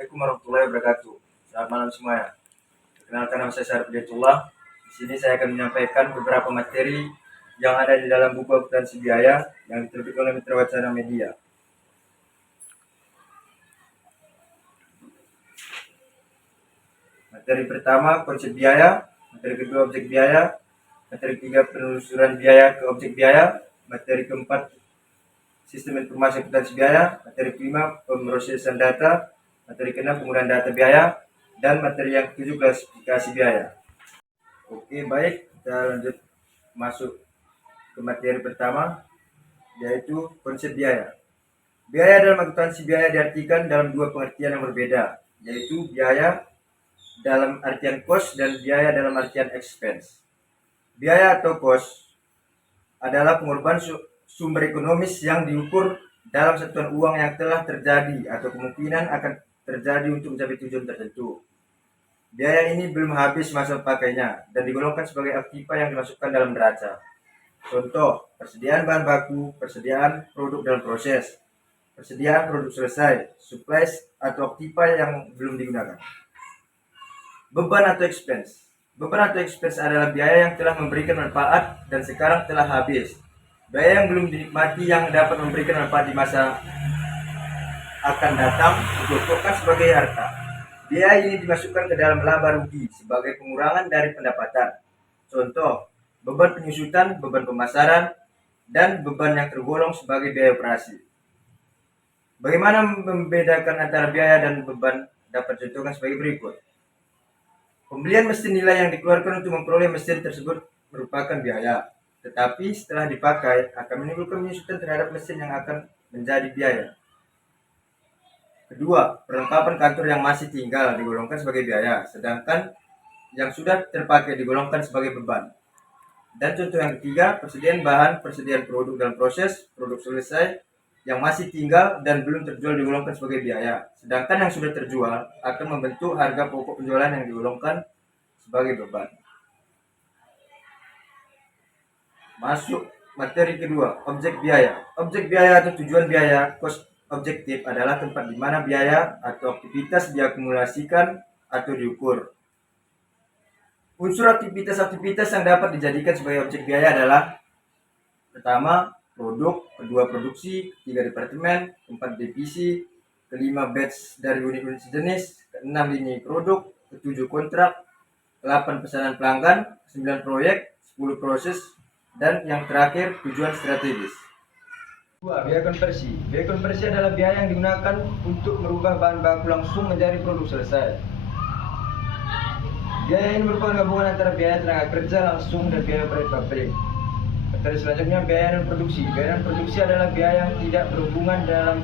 Assalamualaikum warahmatullahi wabarakatuh. Selamat malam semuanya. Perkenalkan, nama saya Syarif Hidayatullah. Di sini saya akan menyampaikan beberapa materi yang ada di dalam buku akuntansi biaya yang diterbitkan oleh Mitra Wacana Media. Materi pertama, konsep biaya. Materi kedua, objek biaya. Materi ketiga, penelusuran biaya ke objek biaya. Materi keempat, sistem informasi akuntansi biaya. Materi kelima, pemrosesan data. Materi keenam, penggunaan data biaya. Dan materi yang ketujuh, klasifikasi biaya. Oke, baik, kita lanjut masuk ke materi pertama, yaitu konsep biaya. Biaya dalam akuntansi biaya diartikan dalam dua pengertian yang berbeda, yaitu biaya dalam artian cost dan biaya dalam artian expense. Biaya atau cost adalah pengorbanan sumber ekonomis yang diukur dalam satuan uang yang telah terjadi atau kemungkinan akan terjadi untuk mencapai tujuan tertentu. Biaya ini belum habis masa pakainya dan digolongkan sebagai aktiva yang dimasukkan dalam neraca. Contoh, persediaan bahan baku, persediaan produk dalam proses, persediaan produk selesai, supplies atau aktiva yang belum digunakan. Beban atau expense. Beban atau expense adalah biaya yang telah memberikan manfaat dan sekarang telah habis. Biaya yang belum dinikmati yang dapat memberikan manfaat di masa akan datang dikumpulkan sebagai harta. Biaya ini dimasukkan ke dalam laba rugi sebagai pengurangan dari pendapatan. Contoh, beban penyusutan, beban pemasaran, dan beban yang tergolong sebagai biaya operasi. Bagaimana membedakan antara biaya dan beban dapat dicontohkan sebagai berikut. Pembelian mesin nilai yang dikeluarkan untuk memperoleh mesin tersebut merupakan biaya, tetapi setelah dipakai akan menimbulkan penyusutan terhadap mesin yang akan menjadi biaya. Kedua, perlengkapan kantor yang masih tinggal digolongkan sebagai biaya, sedangkan yang sudah terpakai digolongkan sebagai beban. Dan contoh yang ketiga, persediaan bahan, persediaan produk dalam proses, produk selesai yang masih tinggal dan belum terjual digolongkan sebagai biaya, sedangkan yang sudah terjual akan membentuk harga pokok penjualan yang digolongkan sebagai beban. Masuk materi kedua, objek biaya. Objek biaya atau tujuan biaya, cost objektif adalah tempat di mana biaya atau aktivitas diakumulasikan atau diukur. Unsur aktivitas-aktivitas yang dapat dijadikan sebagai objek biaya adalah: pertama, produk, kedua, produksi, ketiga, departemen, keempat, divisi, kelima, batch dari unit-unit sejenis, keenam, lini produk, ketujuh, kontrak, 8, pesanan pelanggan, 9, proyek, 10, proses, dan yang terakhir, tujuan strategis. 2. Biaya konversi. Biaya konversi adalah biaya yang digunakan untuk merubah bahan baku langsung menjadi produk selesai. Biaya ini merupakan gabungan antara biaya tenaga kerja langsung dan biaya operasional pabrik. Materi selanjutnya, biaya non produksi. Biaya non produksi adalah biaya yang tidak berhubungan dalam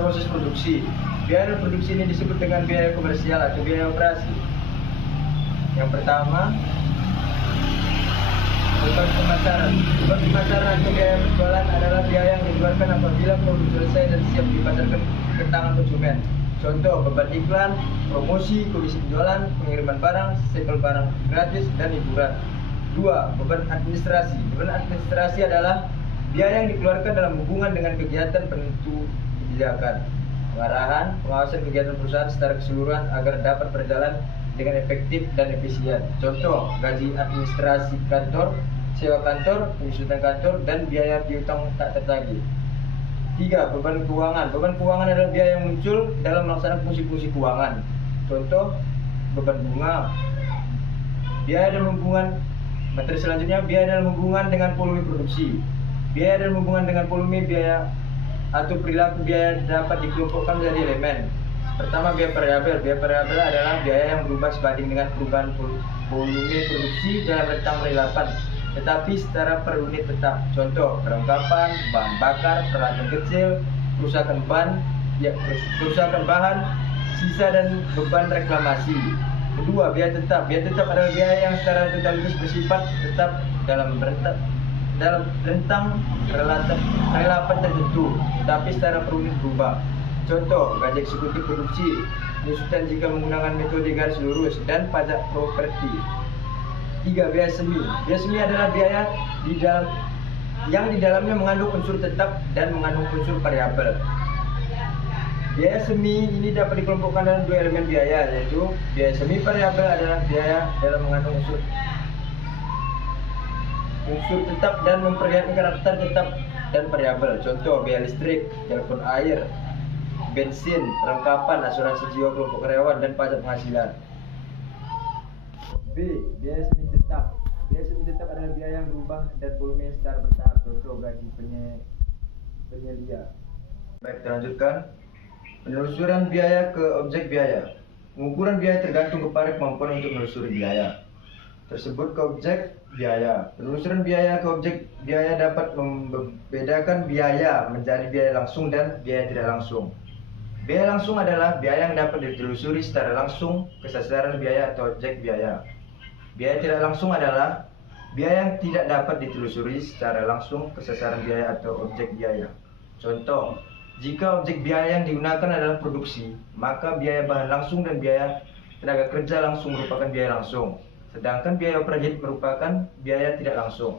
proses produksi. Biaya non produksi ini disebut dengan biaya komersial atau biaya operasi. Yang pertama, beban pemasaran. Beban pemasaran atau biaya penjualan adalah biaya yang dikeluarkan apabila produk selesai dan siap dipasarkan ke tangan konsumen. Contoh, beban iklan, promosi, komisi penjualan, pengiriman barang, segel barang gratis, dan hiburan. 2. Beban administrasi. Beban administrasi adalah biaya yang dikeluarkan dalam hubungan dengan kegiatan penentu kebijakan, pengarahan, pengawasan kegiatan perusahaan secara keseluruhan agar dapat berjalan dengan efektif dan efisien. Contoh, gaji administrasi kantor, sewa kantor, penyusutan kantor, dan biaya piutang tak tertagih. 3. Beban keuangan. Beban keuangan adalah biaya yang muncul dalam melaksanakan fungsi-fungsi keuangan. Contoh, beban bunga. Biaya dalam hubungan. Materi selanjutnya, biaya dalam hubungan dengan volume produksi. Biaya dalam hubungan dengan volume biaya atau perilaku biaya dapat dikelompokkan menjadi elemen. Pertama, biaya variabel. Biaya variabel adalah biaya yang berubah sebanding dengan perubahan volume produksi dalam rentang relapan, tetapi secara per unit tetap. Contoh, perlengkapan, bahan bakar, peralatan kecil, kerusakan bahan, sisa dan beban reklamasi. Kedua, biaya tetap. Biaya tetap adalah biaya yang secara totalitas bersifat tetap dalam rentang relapan tertentu, tetapi secara per unit berubah. Contoh, gaji eksekutif produksi, penyusutan jika menggunakan metode garis lurus, dan pajak properti. 3. Biaya semi. Biaya semi adalah biaya yang di dalamnya mengandung unsur tetap dan mengandung unsur variabel. Biaya semi ini dapat dikelompokkan dalam dua elemen biaya, yaitu biaya semi variabel adalah biaya dalam mengandung unsur tetap dan memperlihatkan karakter tetap dan variabel. Contoh, biaya listrik, telepon air, bensin, perlengkapan, asuransi jiwa kelompok karyawan, dan pajak penghasilan. B. Biaya semi tetap. Biaya semi tetap adalah biaya yang berubah dan volumenya secara bertahap. Contoh, gaji penyelia. Baik, kita lanjutkan. Penelusuran biaya ke objek biaya. Pengukuran biaya tergantung kepada kemampuan untuk menelusuri biaya tersebut ke objek biaya. Penelusuran biaya ke objek biaya dapat membedakan biaya menjadi biaya langsung dan biaya tidak langsung. Biaya langsung adalah biaya yang dapat ditelusuri secara langsung ke sasaran biaya atau objek biaya. Biaya tidak langsung adalah biaya yang tidak dapat ditelusuri secara langsung ke sasaran biaya atau objek biaya. Contoh, jika objek biaya yang digunakan adalah produksi, maka biaya bahan langsung dan biaya tenaga kerja langsung merupakan biaya langsung. Sedangkan biaya operasi merupakan biaya tidak langsung.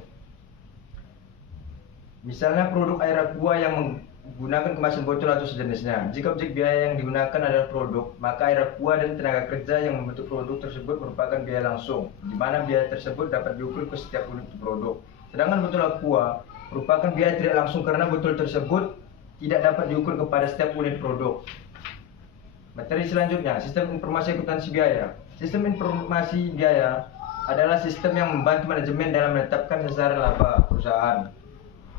Misalnya produk air aqua yang menggunakan kemasan botol atau sejenisnya. Jika objek biaya yang digunakan adalah produk, maka air aqua dan tenaga kerja yang membentuk produk tersebut merupakan biaya langsung, di mana biaya tersebut dapat diukur ke setiap unit produk. Sedangkan botol aqua merupakan biaya tidak langsung karena botol tersebut tidak dapat diukur kepada setiap unit produk. Materi selanjutnya, sistem informasi akuntansi biaya. Sistem informasi biaya adalah sistem yang membantu manajemen dalam menetapkan sasaran laba perusahaan,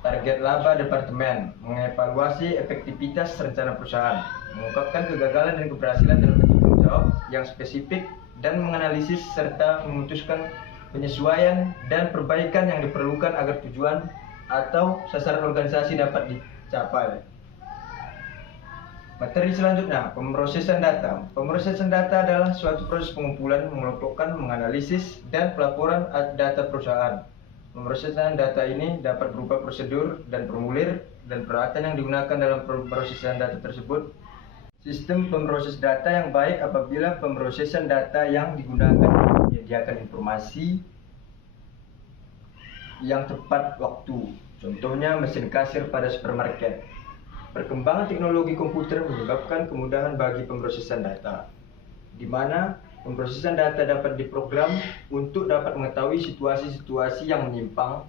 target laba departemen, mengevaluasi efektivitas rencana perusahaan, mengungkapkan kegagalan dan keberhasilan dalam bentuk tanggung jawab yang spesifik, dan menganalisis serta memutuskan penyesuaian dan perbaikan yang diperlukan agar tujuan atau sasaran organisasi dapat dicapai. Materi selanjutnya, pemrosesan data. Pemrosesan data adalah suatu proses pengumpulan, mengelompokkan, menganalisis, dan pelaporan data perusahaan. Pemrosesan data ini dapat berupa prosedur dan formulir dan peralatan yang digunakan dalam pemrosesan data tersebut. Sistem pemroses data yang baik apabila pemrosesan data yang digunakan menyediakan informasi yang tepat waktu. Contohnya mesin kasir pada supermarket. Perkembangan teknologi komputer menyebabkan kemudahan bagi pemrosesan data, di mana pemrosesan data dapat diprogram untuk dapat mengetahui situasi-situasi yang menyimpang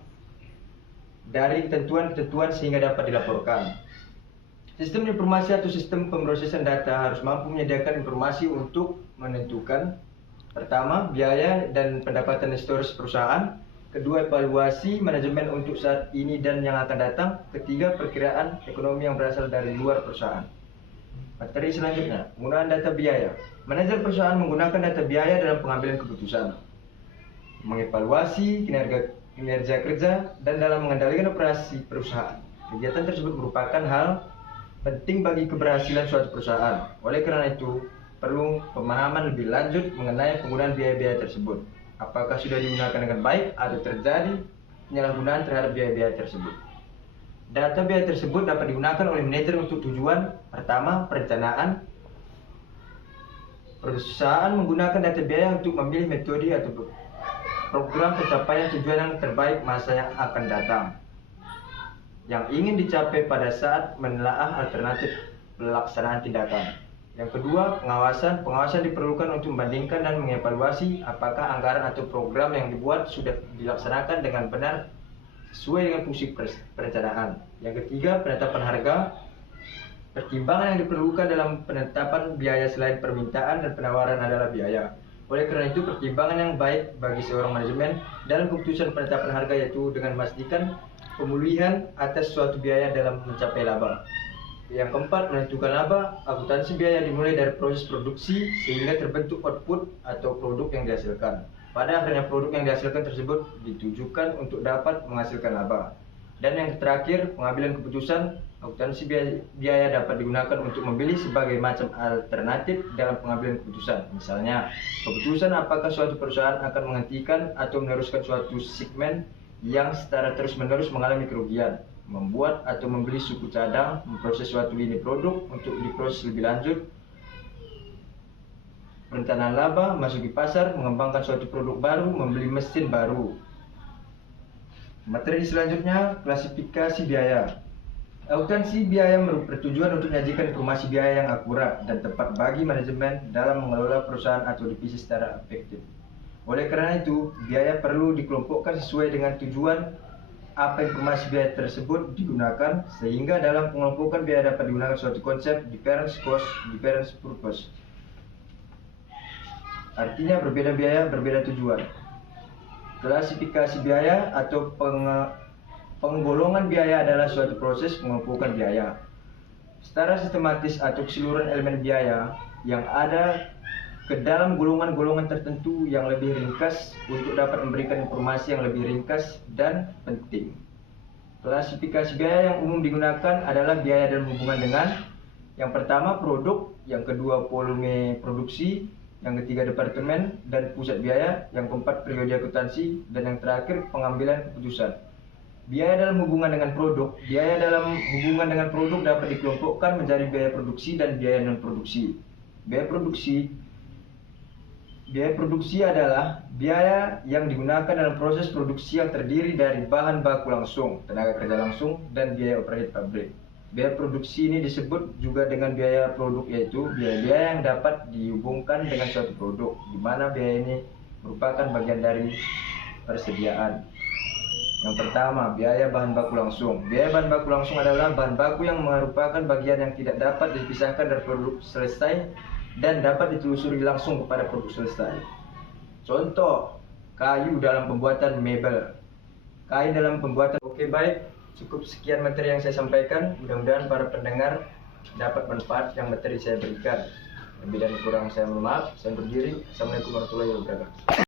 dari ketentuan-ketentuan sehingga dapat dilaporkan. Sistem informasi atau sistem pemrosesan data harus mampu menyediakan informasi untuk menentukan: pertama, biaya dan pendapatan historis perusahaan; kedua, evaluasi manajemen untuk saat ini dan yang akan datang; ketiga, perkiraan ekonomi yang berasal dari luar perusahaan. Materi selanjutnya, penggunaan data biaya. Manajer perusahaan menggunakan data biaya dalam pengambilan keputusan, mengevaluasi kinerja kerja, dan dalam mengendalikan operasi perusahaan. Kegiatan tersebut merupakan hal penting bagi keberhasilan suatu perusahaan. Oleh karena itu, perlu pemahaman lebih lanjut mengenai penggunaan biaya-biaya tersebut. Apakah sudah digunakan dengan baik atau terjadi penyalahgunaan terhadap biaya-biaya tersebut. Data biaya tersebut dapat digunakan oleh manajer untuk tujuan: pertama, perencanaan. Perusahaan menggunakan data biaya untuk memilih metode atau program pencapaian tujuan yang terbaik masa yang akan datang, yang ingin dicapai pada saat menelaah alternatif pelaksanaan tindakan. Yang kedua, pengawasan. Pengawasan diperlukan untuk membandingkan dan mengevaluasi apakah anggaran atau program yang dibuat sudah dilaksanakan dengan benar sesuai dengan fungsi perencanaan. Yang ketiga, penetapan harga. Pertimbangan yang diperlukan dalam penetapan biaya selain permintaan dan penawaran adalah biaya. Oleh karena itu, pertimbangan yang baik bagi seorang manajemen dalam keputusan penetapan harga yaitu dengan memastikan pemulihan atas suatu biaya dalam mencapai laba. Yang keempat, menentukan laba. Akuntansi biaya dimulai dari proses produksi sehingga terbentuk output atau produk yang dihasilkan. Pada akhirnya produk yang dihasilkan tersebut ditujukan untuk dapat menghasilkan laba. Dan yang terakhir, pengambilan keputusan. Akuntansi biaya dapat digunakan untuk memilih sebagai macam alternatif dalam pengambilan keputusan. Misalnya, keputusan apakah suatu perusahaan akan menghentikan atau meneruskan suatu segmen yang secara terus-menerus mengalami kerugian, membuat atau membeli suku cadang, memproses suatu lini produk untuk diproses lebih lanjut, perencanaan laba, masuk di pasar, mengembangkan suatu produk baru, membeli mesin baru. Materi selanjutnya, klasifikasi biaya. Akuntansi biaya bertujuan untuk menyajikan informasi biaya yang akurat dan tepat bagi manajemen dalam mengelola perusahaan atau divisi secara efektif. Oleh karena itu, biaya perlu dikelompokkan sesuai dengan tujuan apa informasi biaya tersebut digunakan, sehingga dalam pengelompokan biaya dapat digunakan suatu konsep difference cost, difference purpose. Artinya berbeda biaya, berbeda tujuan. Klasifikasi biaya atau penggolongan biaya adalah suatu proses pengelompokan biaya secara sistematis atau keseluruhan elemen biaya yang ada ke dalam golongan-golongan tertentu yang lebih ringkas untuk dapat memberikan informasi yang lebih ringkas dan penting. Klasifikasi biaya yang umum digunakan adalah biaya dalam hubungan dengan yang pertama produk, yang kedua volume produksi, yang ketiga departemen dan pusat biaya, yang keempat periode akuntansi, dan yang terakhir pengambilan keputusan. Biaya dalam hubungan dengan produk. Biaya dalam hubungan dengan produk dapat dikelompokkan menjadi biaya produksi dan biaya non produksi. Biaya produksi adalah biaya yang digunakan dalam proses produksi yang terdiri dari bahan baku langsung, tenaga kerja langsung, dan biaya overhead pabrik. Biaya produksi ini disebut juga dengan biaya produk, yaitu biaya-biaya yang dapat dihubungkan dengan suatu produk, di mana biaya ini merupakan bagian dari persediaan. Yang pertama, biaya bahan baku langsung. Biaya bahan baku langsung adalah bahan baku yang merupakan bagian yang tidak dapat dipisahkan dari produk selesai dan dapat ditelusuri langsung kepada produk selesai. Contoh, kayu dalam pembuatan mebel, kain dalam pembuatan. Oke, baik. Cukup sekian materi yang saya sampaikan. Mudah-mudahan para pendengar dapat manfaat yang materi saya berikan. Lebih dan kurang saya mohon maaf. Saya undur diri. Assalamualaikum warahmatullahi wabarakatuh.